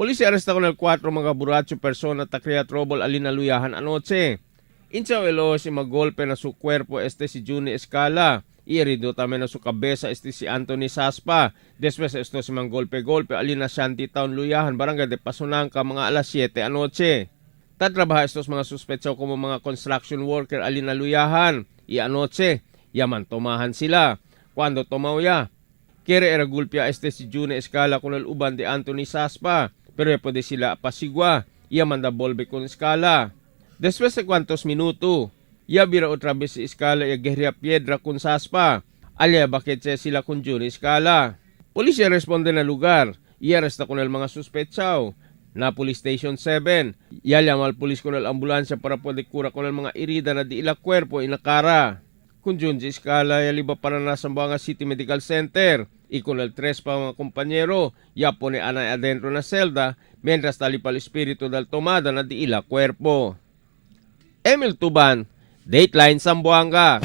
Polisi arresta con el 4 mga borracho persona takriya trouble alinaluyahan anoche. Inchawelo si magolpe na su cuerpo si Juni Escala. Herido también na su cabeza si Anthony Saspa. Después esto si manggolpe-golpe alina Shanty Town Luyahan, barangay de Pasunangka mga alas 7 anoche. Tatrabaha estos mga suspetsaw como mga construction worker alina Luyahan. Anoche, yaman tomahan sila. Cuando tomaw ya, kere era gulpya si Juni Escala con el uban de Anthony Saspa. Pero pwede sila pasigwa. Yaman da bolbe con Escala. Después de cuantos minutos, ya vira otra vez si Escala y guerrilla piedra con Saspa. Alya bakit sila con Juni Escala. Polisya responde na lugar. Y arresta con el mga suspetsaw. Na Police Station 7. Ya llama al polis con el ambulansya para pwede cura con el mga herida na di ila cuerpo inakara. Con Juni Escala ya liba para na Zamboanga City Medical Center. Y con el 3 pa mga compañero, ya pone anay adentro na selda. Mientras talipal espiritu dal tomada na di ila cuerpo. Emil Tuban, Dateline Zamboanga.